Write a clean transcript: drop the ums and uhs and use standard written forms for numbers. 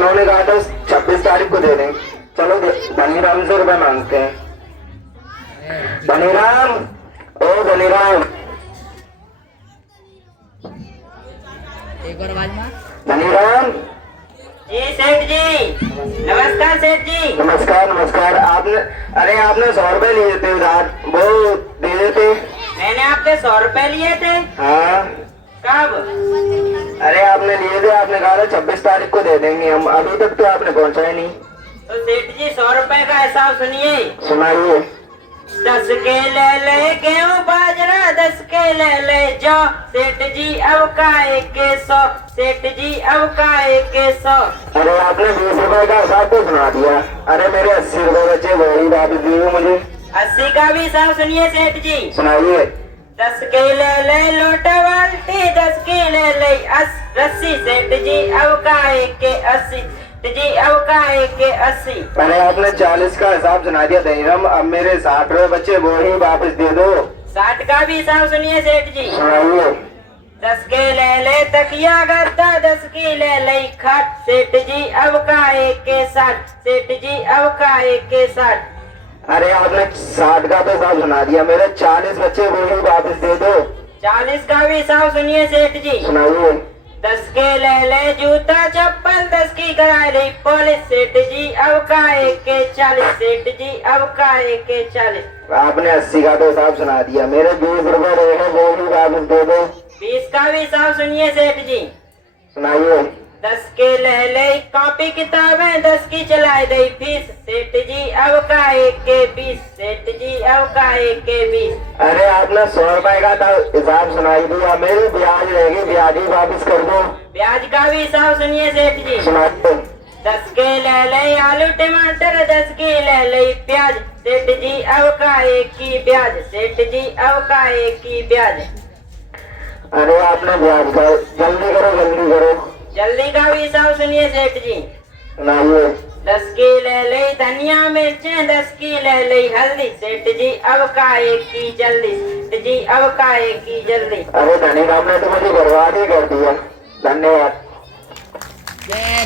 उन्होंने कहा था 26 तारीख को दे देंगे। चलो धनीराम से रुपए मांगते हैं। धनीराम, ओ धनीराम, एक बार आवाज मार। धनीराम। जी सेठ जी, नमस्कार सेठ जी। नमस्कार नमस्कार। आपने 100 रुपए लिए थे उधार, वो दे देते। मैंने आपसे 100 रुपए लिए थे। हाँ, कब? अरे आपने लिए थे, आपने कहा था 26 तारीख को दे देंगे हम, अभी तक तो आपने पहुंचाया नहीं। तो सेठ जी 100 रुपए का हिसाब सुनिए। सुनाइए। 10 के ले ले गेहूं बाजरा, 10 के ले ले जौ, सेठ जी अब काहे के 100, सेठ जी अब काहे के 100। अरे आपने 20 रुपए का हिसाब तो सुना दिया। अरे मेरे 80 रुपए बचे, वही वापस दिए मुझे। 80 का भी हिसाब सुनिए सेठ जी। सुनाइए। 10 के ले ले लोटा बाल्टी, 10 की ले ले रस्सी, सेठ जी अब काहे के 80, सेठ जी अब काहे के 80। अरे आपने 40 का हिसाब सुना दिया धनीराम, अब मेरे 60 रुपए बचे, वो ही वापस दे दो। 60 का भी हिसाब सुनिए सेठ जी। सुनाइए। 10 के ले ले तकिया गद्दा, 10 की ले ले खाट, सेठ जी अब काहे के 60, सेठ जी अब काहे के 60। अरे आपने 60 का तो हिसाब सुना दिया, मेरे 40 बचे, वो ही वापस दे दो। 40 का भी हिसाब सुनिए सेठ जी। सुनाइए। 10 के ले ले जूता चप्पल, 10 की कराई ली पॉलिश, सेठ जी अब काहे के 40, सेठ जी अब काहे के 40। आपने 80 का तो हिसाब सुना दिया, मेरे 20 रुपए रहे हैं, वो ही वापस दे दो। 20 का भी हिसाब सुनिए सेठ जी। सुनाइए। 10 के ले ले कॉपी किताबें, 10 की चलाई दई फीस, सेठ जी अब काहे के 20, सेठ जी अब काहे के 20। अरे आपने 100 रुपए का तो हिसाब सुनाई दिया, मेरी ब्याज रहेगी, ब्याज ही वापस कर दो। ब्याज का भी हिसाब सुनिए सेठ जी। सुनाइए। 10 के ले ले आलू टमाटर, 10 की ले ले प्याज, सेठ जी अब काहे की ब्याज, सेठ जी अब काहे की ब्याज। अरे आपने ब्याज का, जल्दी करो जल्दी करो। जल्दी का भी हिसाब सुनिए सेठ जी। सुनाइए। 10 की ले ले धनिया मिर्चें, 10 की ले ले हल्दी, सेठ जी अब काहे की जल्दी, सेठ जी अब काहे की जल्दी। अरे धनीराम ने तो मुझे बर्बाद ही कर दिया। धन्यवाद। जय